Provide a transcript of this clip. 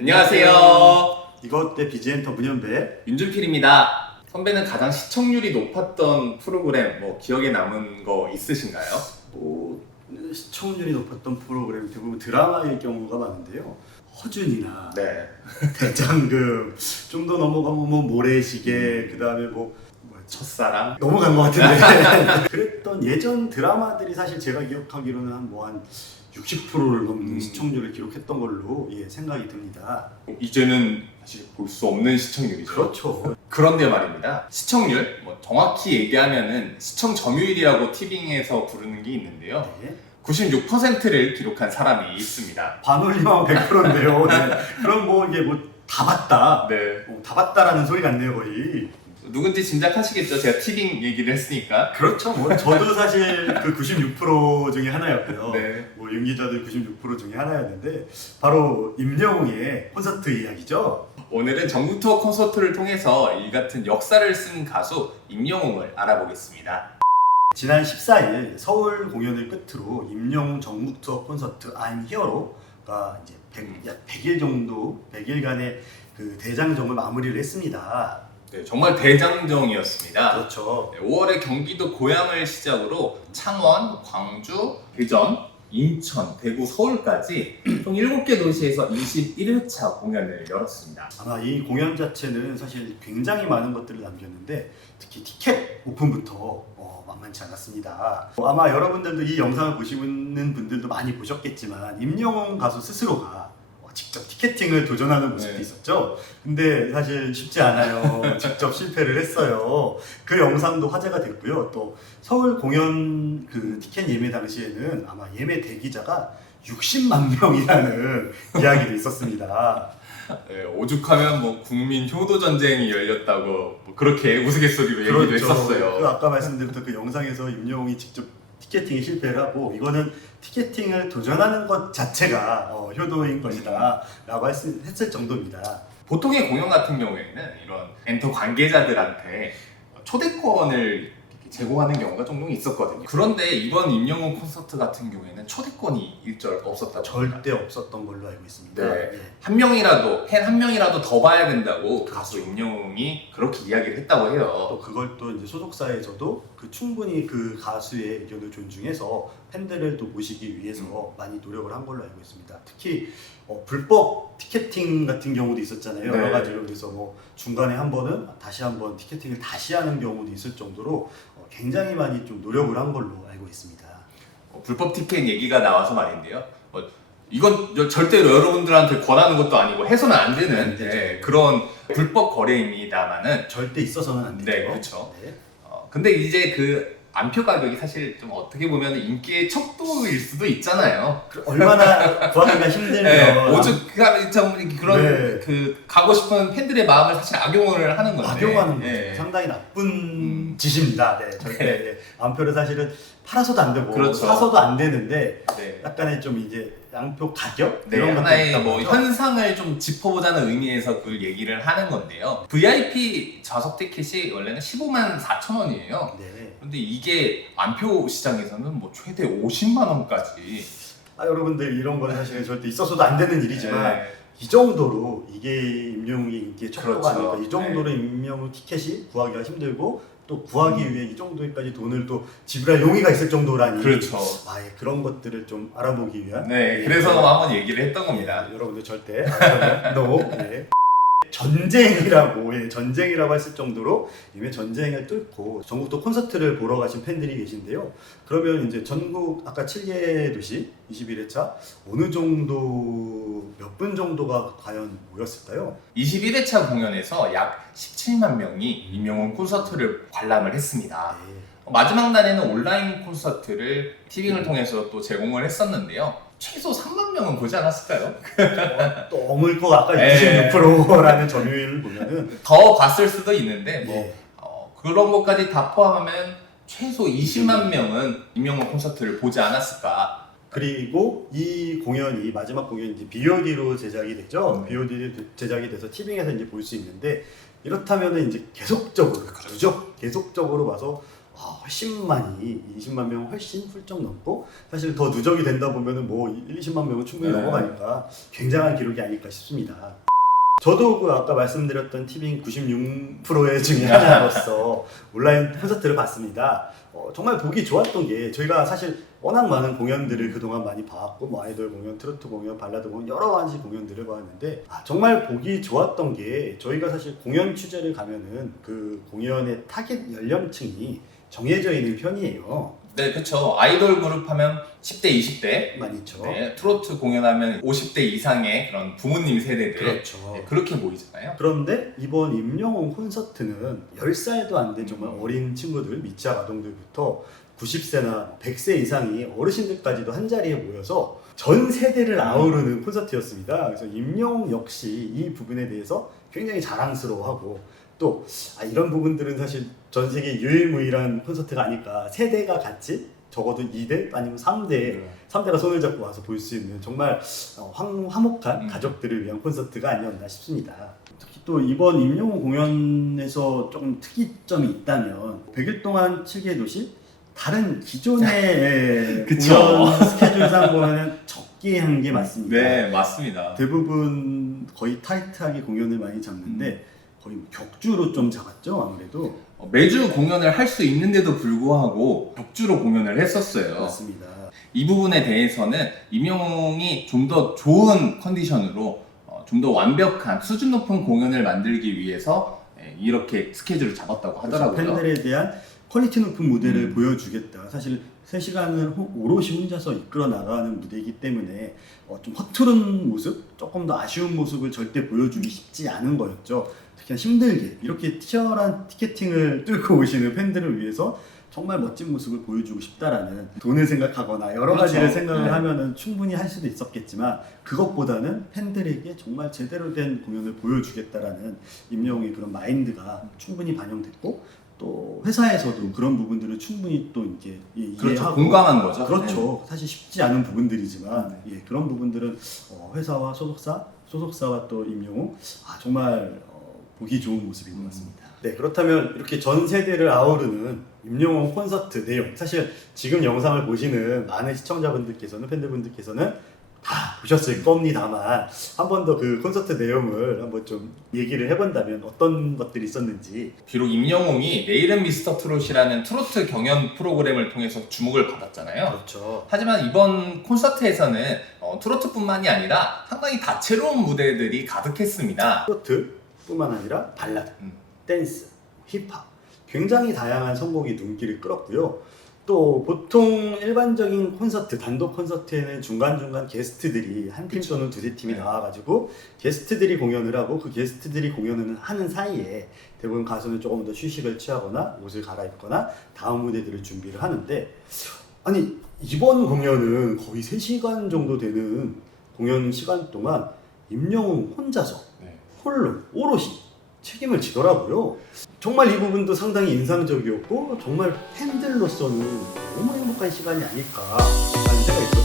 안녕하세요. 이것 때 비지엔터 문현배 윤준필입니다. 선배는 가장 시청률이 높았던 프로그램 뭐 기억에 남은 거 있으신가요? 뭐 시청률이 높았던 프로그램 대부분 드라마일 경우가 많은데요. 허준이나 네. 대장금 좀 더 넘어가면 뭐 모래시계 그다음에 뭐 뭐야, 첫사랑. 넘어간 것 같은데 그랬던 예전 드라마들이 사실 제가 기억하기로는 한뭐한 60%를 넘는 음. 시청률을 기록했던 걸로 예, 생각이 듭니다. 이제는 사실 볼 수 없는 시청률이죠. 그렇죠. 그런데 말입니다. 시청률, 뭐 정확히 얘기하면은 시청 점유율이라고 티빙에서 부르는 게 있는데요. 네. 96%를 기록한 사람이 있습니다. 반올림하면 100%인데요. 네. 그럼 뭐 이게 뭐 다 봤다. 네. 어, 다 봤다라는 소리 같네요 거의. 누군지 짐작하시겠죠? 제가 티빙 얘기를 했으니까. 그렇죠. 뭐 저도 사실 그 96% 중에 하나였고요. 네. 뭐 윤기자도 96% 중에 하나였는데 바로 임영웅의 콘서트 이야기죠. 오늘은 투어 콘서트를 통해서 이 같은 역사를 쓴 가수 임영웅을 알아보겠습니다. 지난 14일 서울 공연을 끝으로 임영웅 전국 투어 콘서트 I'm Hero가 이제 100, 약 100일 정도 100일간의 그 대장정을 마무리를 했습니다. 네, 정말 대장정이었습니다. 그렇죠. 5월에 경기도 고양을 시작으로 창원, 광주, 대전, 인천, 대구, 서울까지 총 7개 도시에서 21회차 공연을 열었습니다. 아마 이 공연 자체는 사실 굉장히 많은 것들을 남겼는데 특히 티켓 오픈부터 어, 만만치 않았습니다. 어, 아마 여러분들도 이 영상을 보시는 분들도 많이 보셨겠지만 임영웅 가수 스스로가 어, 직접 티켓팅을 도전하는 모습도 네. 있었죠. 근데 사실 쉽지 않아요. 직접 실패를 했어요. 그 영상도 화제가 됐고요. 또 서울 공연 그 티켓 예매 당시에는 아마 예매 대기자가 60만 명이라는 이야기도 있었습니다. 네, 오죽하면 뭐 국민 효도 전쟁이 열렸다고 뭐 그렇게 우스갯소리로 얘기도 그 했었어요. 아까 말씀드렸던 그 영상에서 임영웅이 직접 티켓팅에 실패를 하고 이거는 티켓팅을 도전하는 것 자체가 어, 효도인 것이다 라고 했을, 했을 정도입니다. 보통의 공연 같은 경우에는 이런 엔터 관계자들한테 초대권을 제공하는 경우가 종종 있었거든요. 그런데 이번 임영웅 콘서트 같은 경우에는 초대권이 일절 없었다고 합니다. 절대 없었던 걸로 알고 있습니다. 네. 예. 한 명이라도 팬 한 명이라도 더 봐야 된다고. 가수 임영웅이 그렇게 이야기를 했다고 해요. 또 그걸 또 이제 소속사에서도 그 충분히 그 가수의 의견을 존중해서 팬들을 또 모시기 위해서 음. 많이 노력을 한 걸로 알고 있습니다. 특히 어, 불법 티켓팅 같은 경우도 있었잖아요. 여러 네. 가지로 그래서 뭐 중간에 한 번은 다시 한 번 티켓팅을 다시 하는 경우도 있을 정도로 어, 굉장히 많이 좀 노력을 한 걸로 알고 있습니다. 어, 불법 티켓 얘기가 나와서 말인데요. 어, 이건 여- 절대로 여러분들한테 권하는 것도 아니고 해서는 안 되는 안 되죠. 예, 그런 불법 거래입니다만은 절대 있어서는 안 되죠. 네, 그렇죠. 네. 어, 근데 이제 그 안표 가격이 사실 좀 어떻게 보면 인기의 척도일 수도 있잖아요. 그 얼마나 구하기가 힘들면 네, 오죽하면 참 그런 네. 그 가고 싶은 팬들의 마음을 사실 악용을 하는 건데. 악용하는 거죠. 예. 상당히 나쁜 음. 짓입니다. 네, 절대 네. 암표를 사실은 팔아서도 안 되고 그렇죠. 사서도 안 되는데 네. 약간의 좀 이제 양표 가격 네, 이런 하나의 것들이 뭐. 현상을 좀 짚어보자는 의미에서 그 얘기를 하는 건데요. VIP 좌석 티켓이 원래는 15만 4천 원이에요. 네. 근데 이게 안표 시장에서는 뭐 최대 50만 원까지. 아, 여러분들 이런 거는 사실은 절대 있어서도 안 되는 일이지만 네. 이 정도로 이게 임영웅의 인기의 척도가 그렇죠. 아닐까. 이 정도로 임영웅 티켓이 구하기가 힘들고 또 구하기 음. 위해 이 정도까지 돈을 또 지불할 용의가 있을 정도라니. 그렇죠. 아, 예, 그런 것들을 좀 알아보기 위한 네, 그래서 한번 얘기를 했던 겁니다. 예, 여러분들 절대 no. 예. 전쟁이라고 예, 전쟁이라고 했을 정도로 이미 전쟁을 뚫고 전국도 콘서트를 보러 가신 팬들이 계신데요. 그러면 이제 전국 아까 7개 도시 21회차 어느 정도 몇 분 정도가 과연 모였을까요? 21회차 공연에서 약 17만 명이 임영웅 콘서트를 관람을 했습니다. 네. 마지막 날에는 온라인 콘서트를 티빙을 통해서 또 제공을 했었는데요. 최소 3만 명은 보지 않았을까요? 또 어물고 아까 예. 26%라는 점유율을 보면은 더 봤을 수도 있는데 뭐 예. 어, 그런 것까지 다 포함하면 최소 20만 명은 임영웅 콘서트를 보지 않았을까. 그리고 이 공연이 마지막 공연이 이제 BOD로 제작이 되죠. 음. BOD로 제작이 돼서 티빙에서 이제 볼 수 있는데 이렇다면은 이제 계속적으로 그렇죠. 누적 계속적으로 봐서 훨씬 많이 20만 명 훨씬 훌쩍 넘고 사실 더 누적이 된다 보면은 뭐 1, 20만 명은 충분히 네. 넘어가니까 굉장한 기록이 아닐까 싶습니다. 저도 그 아까 말씀드렸던 티빙 96%의 중에 하나로서 온라인 콘서트를 봤습니다. 어, 정말 보기 좋았던 게 저희가 사실 워낙 많은 공연들을 그동안 많이 봐왔고 뭐 아이돌 공연, 트로트 공연, 발라드 공연 여러 가지 공연들을 봤는데 아, 정말 보기 좋았던 게 저희가 사실 공연 취재를 가면은 그 공연의 타겟 연령층이 정해져 있는 편이에요. 네, 그렇죠. 아이돌 그룹 하면 10대, 20대, 많이 있죠. 네, 트로트 공연하면 50대 이상의 그런 부모님 세대들 그렇죠. 네, 그렇게 보이잖아요. 그런데 이번 임영웅 콘서트는 10살도 안 된 정말 음. 어린 친구들, 미취학 아동들부터 90세나 100세 이상이 어르신들까지도 한 자리에 모여서 전 세대를 아우르는 콘서트였습니다. 그래서 임영웅 역시 이 부분에 대해서 굉장히 자랑스러워하고 또 아, 이런 부분들은 사실 전 세계 유일무이한 콘서트가 아닐까 세대가 같이 적어도 2대 아니면 3대 3대가 손을 잡고 와서 볼 수 있는 정말 어, 황, 화목한 음. 가족들을 위한 콘서트가 아니었나 싶습니다. 특히 또 이번 임영웅 공연에서 조금 특이점이 있다면 100일 동안 7개 도시 다른 기존의 그쵸. 공연 스케줄상 보면 적게 한 게 맞습니다. 네, 맞습니다. 대부분 거의 타이트하게 공연을 많이 잡는데 거의 뭐 격주로 좀 잡았죠 아무래도 어, 매주 공연을 할 수 있는데도 불구하고 격주로 공연을 했었어요. 맞습니다. 이 부분에 대해서는 임영웅이 좀 더 좋은 컨디션으로 어, 좀더 완벽한 수준 높은 공연을 만들기 위해서 예, 이렇게 스케줄을 잡았다고 하더라고요. 팬들에 대한 퀄리티 높은 무대를 음. 보여주겠다. 사실 3시간을 오롯이 혼자서 이끌어 나가는 무대이기 때문에 어, 좀 허투른 모습, 조금 더 아쉬운 모습을 절대 보여주기 쉽지 않은 거였죠. 특히나 힘들게 이렇게 치열한 티켓팅을 뚫고 오시는 팬들을 위해서 정말 멋진 모습을 보여주고 싶다라는 돈을 생각하거나 여러 그렇죠. 가지를 생각을 네. 하면은 충분히 할 수도 있었겠지만 그것보다는 팬들에게 정말 제대로 된 공연을 보여주겠다라는 임영웅의 그런 마인드가 충분히 반영됐고 또 회사에서도 그런 부분들을 충분히 또 이제 이- 그렇죠. 이해하고 공감한 거죠. 그렇죠. 사실 쉽지 않은 부분들이지만 예, 그런 부분들은 어, 회사와 소속사, 소속사와 또 임영웅 아, 정말 어, 보기 좋은 모습인 것 같습니다. 네 그렇다면 이렇게 전 세대를 아우르는 임영웅 콘서트 내용 사실 지금 영상을 보시는 많은 시청자분들께서는 팬들분들께서는 다 보셨을 겁니다만 한 번 더 그 콘서트 내용을 한번 좀 얘기를 해본다면 어떤 것들이 있었는지 비록 임영웅이 내일은 미스터 트롯이라는 트로트 경연 프로그램을 통해서 주목을 받았잖아요. 그렇죠. 하지만 이번 콘서트에서는 어, 트로트뿐만이 아니라 상당히 다채로운 무대들이 가득했습니다. 트로트뿐만 아니라 발라드, 음. 댄스, 힙합 굉장히 다양한 선곡이 눈길을 끌었고요. 또 보통 일반적인 콘서트, 단독 콘서트에는 중간중간 게스트들이 한 팀. 또는 두세 팀이 네. 나와가지고 게스트들이 공연을 하고 그 게스트들이 공연을 하는 사이에 대부분 가수는 조금 더 휴식을 취하거나 옷을 갈아입거나 다음 무대들을 준비를 하는데 아니 이번 공연은 거의 3시간 정도 되는 공연 시간 동안 임영웅 혼자서 네. 홀로 오롯이 책임을 지더라고요. 정말 이 부분도 상당히 인상적이었고 정말 팬들로서는 너무 행복한 시간이 아닐까라는 생각이 들었습니다.